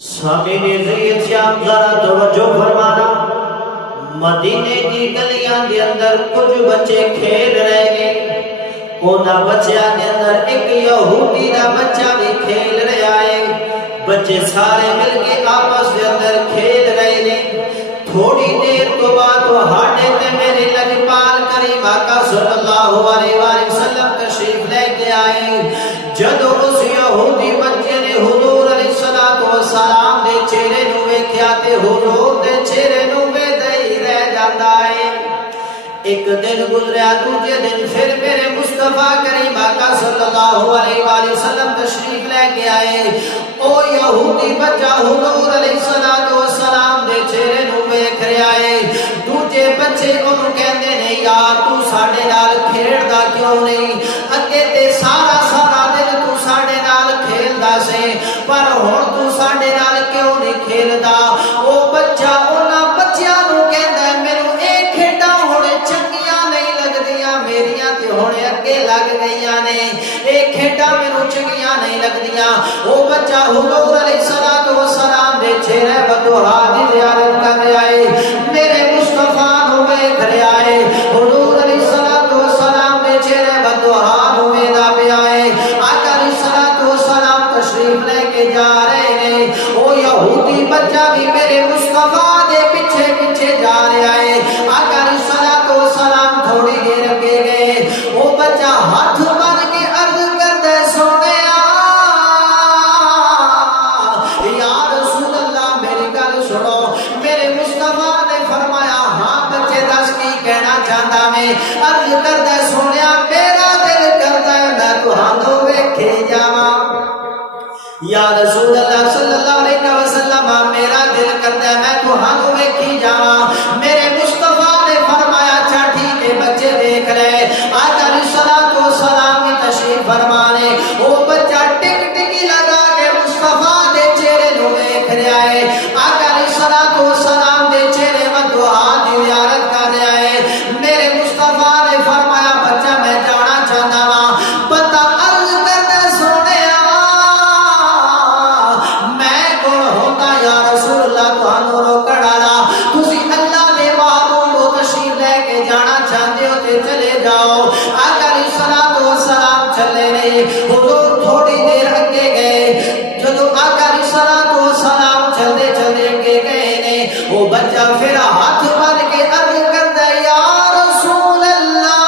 سامعین عزیز سے آپ ذرا توجہ فرمانا، مدینے کی گلیاں دے اندر کچھ بچے کھیل رہے ہیں، انہاں بچیاں دے اندر ایک یہودی دا بچہ بھی کھیل رہا ہے۔ بچے سارے مل کے آپس دے اندر کھیل رہے ہیں۔ تھوڑی دیر تو بعد وہ ہاڈے تے میرے لجپال کریم آقا صلی اللہ علیہ وآلہ وسلم تشریف لے کے آئے۔ جدو اس یہودی بچے نے حضور علیہ السلام دے چہرے نو ویکھیا تے حضور دے چہرے نو ویکھدا ہی رہ جاندا ہے۔ ایک دن گزریا، دوجے دن پھر میرے مصطفیٰ کریم آقا صلی اللہ علیہ وآلہ وسلم تشریف لے کے آئے۔ او یہودی بچہ حضور علیہ السلام دے چہرے نو ویکھ رہا ہے۔ دوجے بچے انہوں کہندے نے یار تو ساڈے نال کھیڈدا کیوں نہیں؟ اگے تے سارا دن تو ساڈے نال کھیلدا سی، پر ہن تو ساڈے نال کیوں نہیں کھیلدا؟ او بچہ انہاں بچیاں نو کہندا ہے مینوں اے کھیڈاں ہن چنگیاں نہیں لگدیاں، میریاں تے ہن اگے لگ گئیاں نے، اے کھیڈاں مینوں چنگیاں نہیں لگدیاں۔ او بچہ حضور علیہ السلام دے چہرے بدوہا دی زیارت کر رہا ہے، میرے مصطفیٰ نو ویکھ رہا ہے۔ حضور علیہ السلام دے چہرے بدوہا نو ویکھدا پیا ہے۔ آقا علیہ السلام تشریف لے کے جا رہے ہیں۔ او یہودی بچہ بھی میرے مصطفیٰ دے پیچھے پیچھے جا رہا ہے۔ آقا علیہ السلام تھوڑی دیر اگے گئے، او بچہ ہاتھ بن کے عرض کردا ہے سونیا یا رسول اللہ میری گل سنو۔ میرے مصطفیٰ نے فرمایا ہاں بچے دس کی کہنا چاہتا میں؟ عرض کردا ہے سونیا میرا دل کردا ہے میں تہانوں ویکھے جاواں۔ یا رسول اللہ صلی اللہ علیہ وسلم میرا دل کردا ہے میں تہانوں ویکھی جاواں۔ میرے مصطفیٰ نے فرمایا اچھا ٹھیک ہے بچے دیکھ رہے۔ آقا علیہ السلام کی تشریف فرمانے، وہ بچہ ٹک ٹکی لگا کے مصطفیٰ دے چہرے نو دیکھ رہا ہے۔ آقا علیہ السلام دے چہرے میں دعا دی زیارت کر رہا ہے۔ میرے مصطفیٰ نے فرمایا بچہ میں جانا چاہتا ہاں، پتہ عرض کردا سونیا میں کون ہوتا یا رسول اللہ تہانوں روکن والا؟ تسی اللہ دے محبوب کو تشریف لے کے جانا چاہتے ہو تے چلے جاؤ۔ آقا علیہ السلام چلے نہیں، حضور تھوڑی دیر اگے گئے۔ جدو آقا علیہ السلام چلتے چلتے اگے گئے نے، وہ بچہ پھر ہاتھ بن کے عرض کردا ہے یا رسول اللہ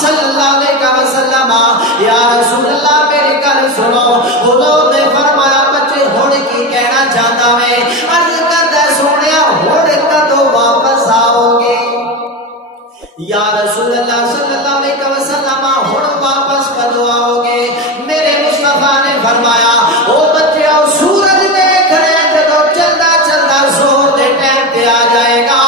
صلی اللہ علیہ وسلم، یا رسول اللہ میری گل سنو۔ حضور نے فرمایا بچے ہن کی کہنا چاہتا میں؟ عرض کردا ہے سونیا ہن کدوں واپس آؤ گے؟ یا رسول اللہ صلی اللہ علیہ وسلم ہن واپس کدوں آؤ گے؟ میرے مصطفیٰ نے فرمایا او بچے آؤ سورج دیکھ رہے جدو چلدا چلدا زور دے ٹائم تے آ جائے گا،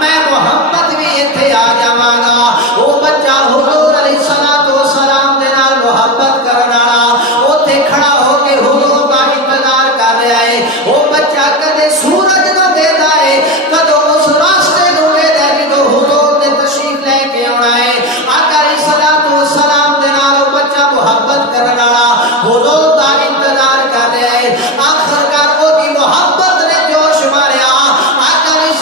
میں محمد بھی ایتھے آ جاواں گا۔ او بچہ حضور علیہ السلام دے نال محبت کرن والا اوتھے کھڑا ہو کے حضور دا انتظار کر رہا ہے۔ او بچہ کدے سورج نو ویکھدا ہے، کدو اس راستے نو ویکھدا ہے جدو حضور نے تشریف لے کے آنا ہے۔ آقا علیہ السلام دے نال او بچہ محبت کرن والا حضور دا انتظار کر رہا ہے۔ آخرکار او دی محبت نے جوش ماریا، آقا علیہ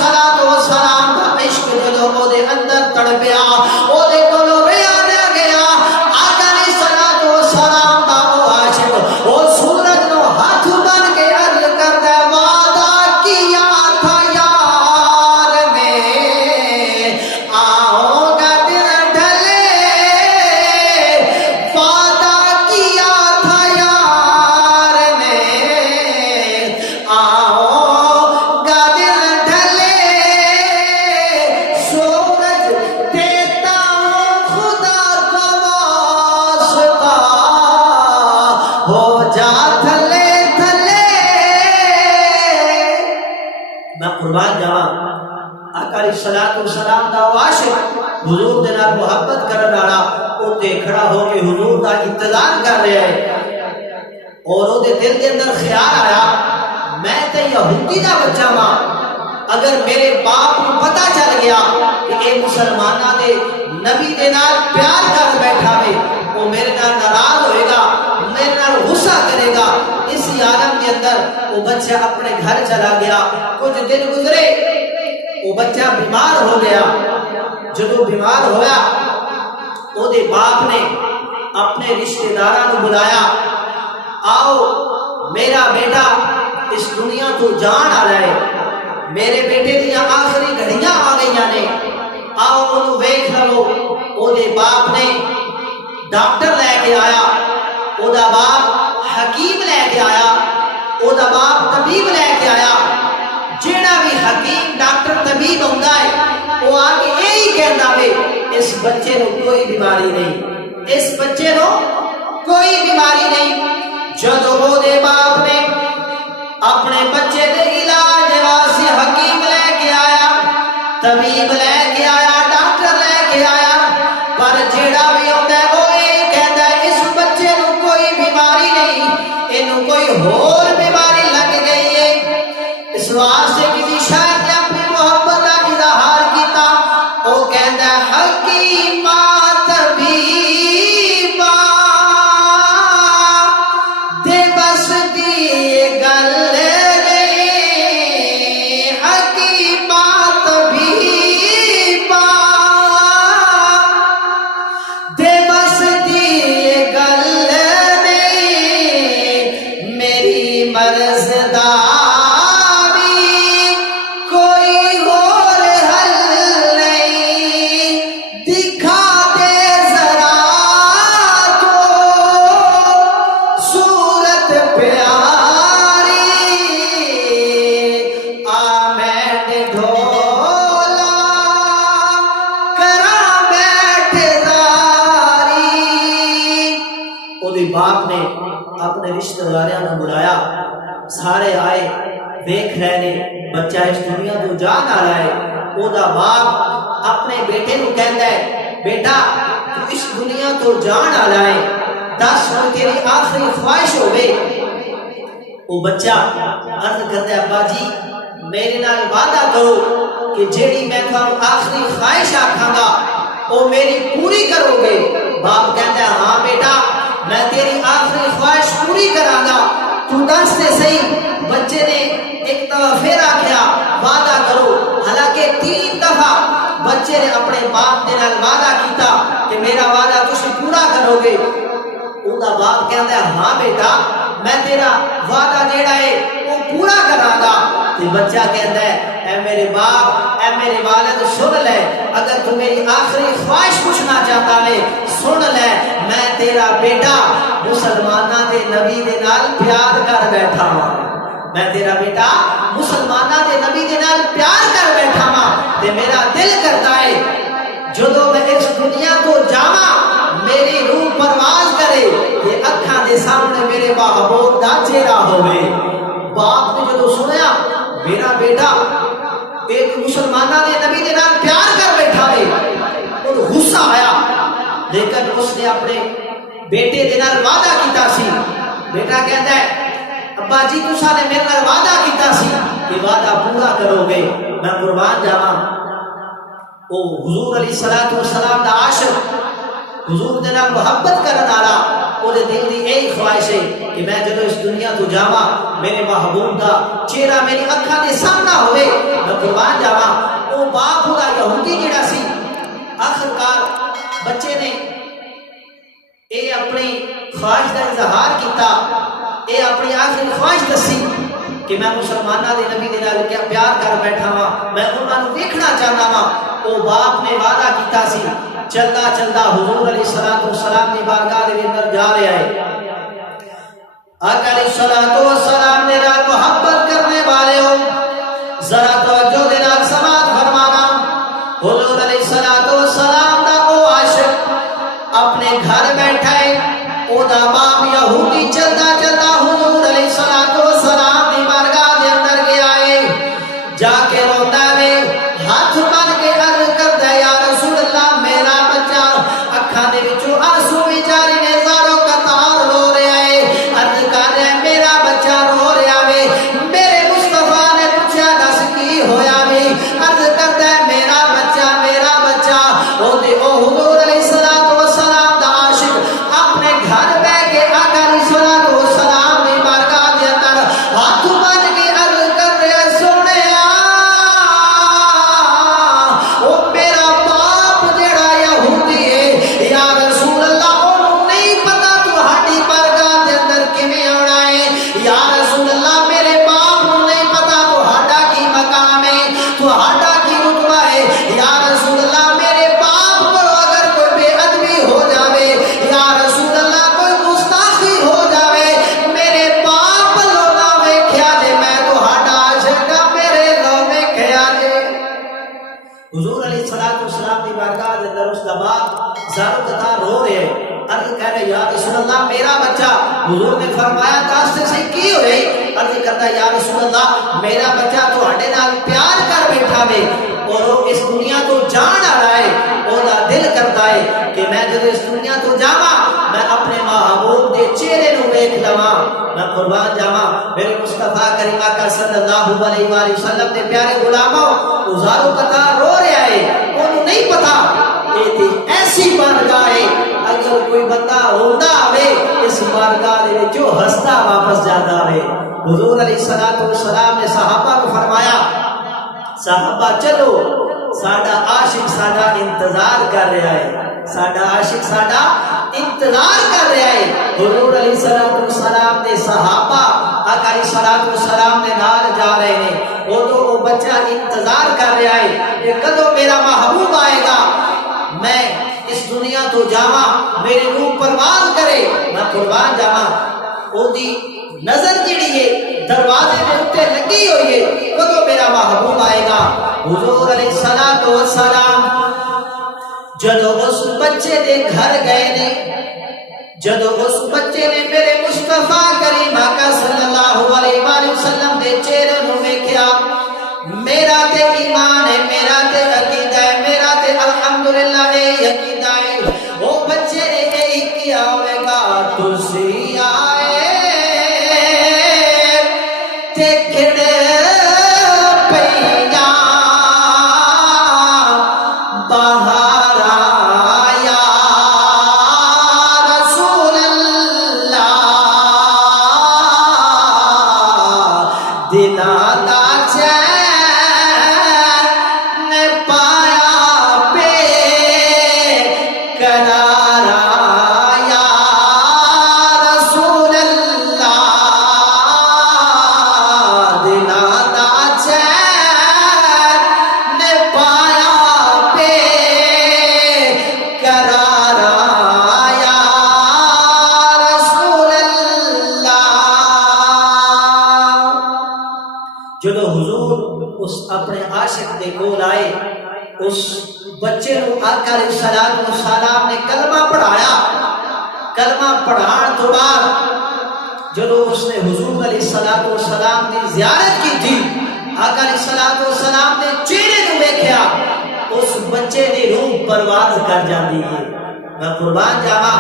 السلام دا عشق جدو او دے اندر تڑپیا، او دے کولوں رہیا نہ گیا۔ آقا علیہ السلام دا او عاشق او سورج نو ہاتھ بن کے عرض کردا ہے وعدہ کیا تھا یار میں آؤں گا دن ڈھلے، وعدہ کیا تھا یار میں آؤں گا دن ڈھلے، سورج دیتا ہوں خدا کا واسطہ ہو جا تھلے تھلے۔ میں قربان جاواں آقا علیہ السلام دا عاشق حضور دے نال محبت کرن والا اوتے کھڑا ہو کے حضور دا انتظار کر رہا ہے، اور او دے دل دے اندر خیال آیا میں تے یہودی دا بچہ ماں، اگر میرے باپ کو پتہ چل گیا کہ اے مسلماناں دے نبی دے نال پیار کر بیٹھا ہے، وہ میرے نال ناراض ہوئے گا، میرے نال غصہ کرے گا، اس کے اندر وہ بچہ اپنے گھر چلا گیا. کچھ دن گزرے وہ بچہ بیمار ہو گیا. جدو بیمار ہویا وہ دے باپ نے اپنے رشتہ داراں بلایا, آؤ میرا بیٹا اس دنیا تو جان آ رہا ہے, میرے بیٹے دیا آخری گھڑیاں آ گئی نے, آؤ انہوں ویکھ لو. او دے باپ نے ڈاکٹر لے کے آیا, او دا باپ حکیم لے کے آیا, او دا باپ طبیب لے کے آیا. جیڑا بھی حکیم ڈاکٹر طبیب ہوندا ہے وہ آ کے یہی کہندا وے اس بچے نو کوئی بیماری نہیں, اس بچے نو کوئی بیماری نہیں. جدو او دے باپ نے اپنے بچے دے علاج واسطے حکیم لے کے آیا, طبیب لے کے آیا, ڈاکٹر لے کے آیا, پر جیڑا بھی ہوندا ہے وہ یہ کہندا ہے اس بچے نو کوئی بیماری نہیں, اینو کوئی ہور بیماری لگ گئی ہے. اس واسطے کسی شاعر نے اپنی محبت کا اظہار کیتا, وہ کہندا ہے حکیمہ طبیبہ دے بس دی گل نے, حکیمہ طبیبہ دے بس دی گل نے, میری مرض دا باپ نے اپنے رشتہ داراں نے بلایا, سارے آئے دیکھ رہے نے بچہ اس دنیا تو جان آ رہا ہے. او دا باپ اپنے بیٹے نو کہندا ہے بیٹا تو اس دنیا تو جان آ رہا ہے, دس ہن تیری آخری خواہش ہوے. او بچہ عرض کردا ہے ابا جی میرے نال وعدہ کرو کہ جیڑی میں تھانوں آخری خواہش آکھاں گا او میری پوری کرو گے. باپ کہندا ہے ہاں بیٹا میں تیری آخری خواہش پوری کراں گا, تو دس تے صحیح. بچے نے ایک دفعہ پھر آکھیا وعدہ کرو, حالانکہ 3 دفعہ بچے نے اپنے باپ دے نال وعدہ کیتا کہ میرا وعدہ تسی پورا کرو گے. او دا باپ کہندا ہے ہاں بیٹا میں تیرا وعدہ جیڑا ہے وہ پورا کراں گا. تے بچہ کہندا ہے اے میرے باپ اے میرے والد سن لے, اگر تو میری آخری خواہش پوچھنا چاہتا ہے سن لے, میں تیرا بیٹا مسلمانہ دے نبی دے نال پیار کر بیٹھا ہاں, میں تیرا بیٹا مسلمانہ دے نبی دے نال پیار کر بیٹھا ہاں. تے میرا دل کرتا ہے جدو میں اس دنیا کو جاواں میری روح پرواز کرے تے اکھاں دے سامنے میرے محبوب دا چہرہ ہوئے. باپ نے جدو سنیا میرا بیٹا ایک مسلمانہ دے نبی دے نال پیار کر بیٹھا ہے, اور غصہ آیا, لیکن اس نے اپنے بیٹے دے نال وعدہ کیتا سی. بیٹا کہندا ہے ابا جی تساں نے میرے نال وعدہ کیتا سی کہ وعدہ پورا کرو گے, میں قربان جاواں. او حضور علیہ الصلوۃ والسلام دا عاشق, حضور دے نال محبت کرن والا, او دے دل دی یہی خواہش ہے کہ میں جدو اس دنیا تو جاواں میرے محبوب دا چہرہ میری اکھاں دے سامنے ہوئے, میں قربان جاواں. او باپ دا یہودی جڑا سی آخرکار بچے نے اے اپنی خواہش کا اظہار کیتا, اے اپنی آخری خواہش دسی کہ میں مسلمانہ دے نبی دے نال کیا پیار کر بیٹھا ہاں, میں انہاں نوں ویکھنا چاہتا ہاں. او باپ نے وعدہ کیتا سی, چلدا چلدا حضور علیہ الصلوۃ والسلام دی بارگاہ دے اندر جا رہا ہے. آقا علیہ الصلوۃ والسلام نے نال محبت کرنے والے ہو ذرا توجہ دے نال سماعت فرمانا. حضور علیہ الصلوۃ والسلام دا او عاشق اپنے گھر بیٹھا ہے, او دا باپ یہودی چلدا چلدا حضور علیہ الصلوۃ والسلام دی بارگاہ دے اندر گیا ہے, جا کے روندا ہے, ہاتھ بن کے عرض کردا ہے یا رسول اللہ میرا بچہ, اکھاں دے وچوں آنسو بھی جاری نے زارو قطار رو رہا ہے, عرض کر رہا ہے میرا بچہ اللہ میرا بچہ. حضور نے فرمایا دس سے کی ہوئی. عرض کرتا یا رسول اللہ میرا بچہ تو ہڈے نال پیار کر بیٹھا وے اور وہ اس دنیا تو جان آ رہا ہے. وہ دل کرتا ہے کہ میں جب اس دنیا تو جاواں میں اپنے محبوب دے چہرے نو ویکھ لواں. میں قربان جاواں میرے مصطفیٰ کریم آقا صلی اللہ علیہ وآلہ وسلم دے پیارے غلاموں ہزاروں قطار رو رہا ہے. انہوں نہیں پتا یہ ایسی بارگاہ ہے اگر کوئی بندہ روندا آوے اس بارگاہ دے وچ ہستا واپس جاتا ہے. حضور علیہ الصلوۃ والسلام نے صحابہ کو فرمایا صحابہ چلو ساڈا عاشق ساڈا انتظار کر رہا ہے. ساڈا عاشق ساڈا انتظار کر رہا ہے. حضور علیہ الصلوۃ والسلام دے صحابہ آقا علیہ الصلوۃ والسلام دے نال جا رہے ہیں. وہ بچہ انتظار کر رہا ہے کہ کدو میرا محبوب آئے گا میں اس دنیا تو جاواں میری روح پرواز کرے. میں قربان جاواں او دی نظر جڑی ہے دروازے کے اوپر لگی ہوئی ہے کدو میرا محبوب آئے گا. حضور علیہ الصلوۃ والسلام جدو اس بچے دے گھر گئے نے جدو اس بچے نے میرے مصطفیٰ کریم آقا صلی اللہ علیہ وآلہ وسلم دے چہرے نو ویکھیا میرا تے ایمان ہے میرا تے عقیدہ ہے میرا تے الحمدللہ ہے عقیدہ ہے. وہ بچے نے یہی کیا ہوئے گا تسی آئے تے کھڑے پئیاں باہر آیا رسول اللہ دلاں دا قرار آیا رسول اللہ دلاں دا چین پایا پہ قرار آیا رسول اللہ. جدو حضور اس اپنے عاشق دے کول آئے اس بچے نو آقا علیہ الصلوۃ والسلام نے کلمہ پڑھایا. کلمہ پڑھان تو بعد جدو اس نے حضور علیہ الصلوۃ والسلام کی زیارت کی تھی آقا علیہ الصلوۃ والسلام نے چہرے نو ویکھیا اس بچے دی روح پرواز کر جاندی ہے. میں قربان جاواں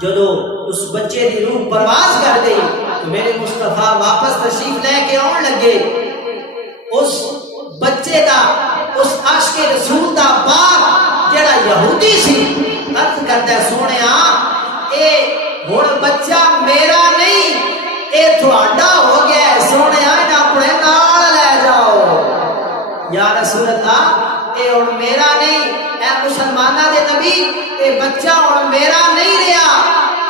جدو اس بچے دی روح پرواز کر گئی تو میرے مصطفیٰ واپس تشریف لے کے آن لگے. اس بچے دا اس عاشق رسول دا باپ جڑا یہودی سی عرض کرتا ہے سونیا اے ہن بچہ میرا نہیں اے تہاڈا ہو گیا ہے سونیا انہاں اپنے نال لے جاؤ. یا رسول اللہ اے ہن میرا نہیں اے مسلماناں دے نبی اے بچہ ہن میرا نہیں رہیا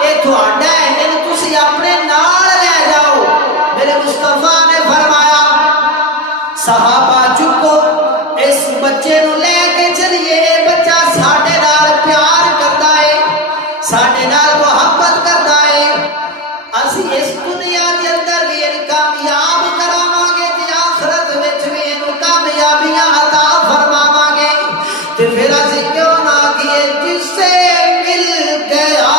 اے تہاڈا ہے اینوں تسی اپنے نال لے جاؤ. میرے مصطفیٰ نے فرمایا صحابہ چکو اس بچے نو لے کے چلیے. اے بچہ ساڈے نال پیار کردا ہے ساڈے نال محبت کردا ہے. اسی اس دنیا دے اندر بھی اینو کامیاب کراواں گے تے آخرت وچ بھی اینو کامیابیاں عطا فرماواں گے. تے پھر اسی کیوں نہ کیے جس سے مل گیا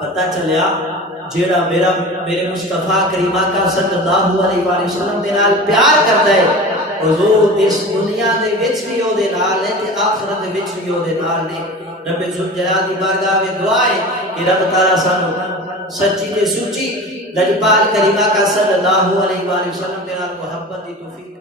پتہ چلیا جیڑا میرے مصطفیٰ کریم آقا صلی اللہ علیہ وآلہ وسلم دے نال پیار کرتا ہے حضور اس دنیا دے وچ بھی او دے نال ہے تے آخرت دے وچ بھی او دے نال نے. رب ذوالجلال دی بارگاہ میں دعا ہے کہ رب تعالیٰ سانو سچی تے سچی لجپال کریم آقا صلی اللہ علیہ وآلہ وسلم دے نال محبت دی توفیق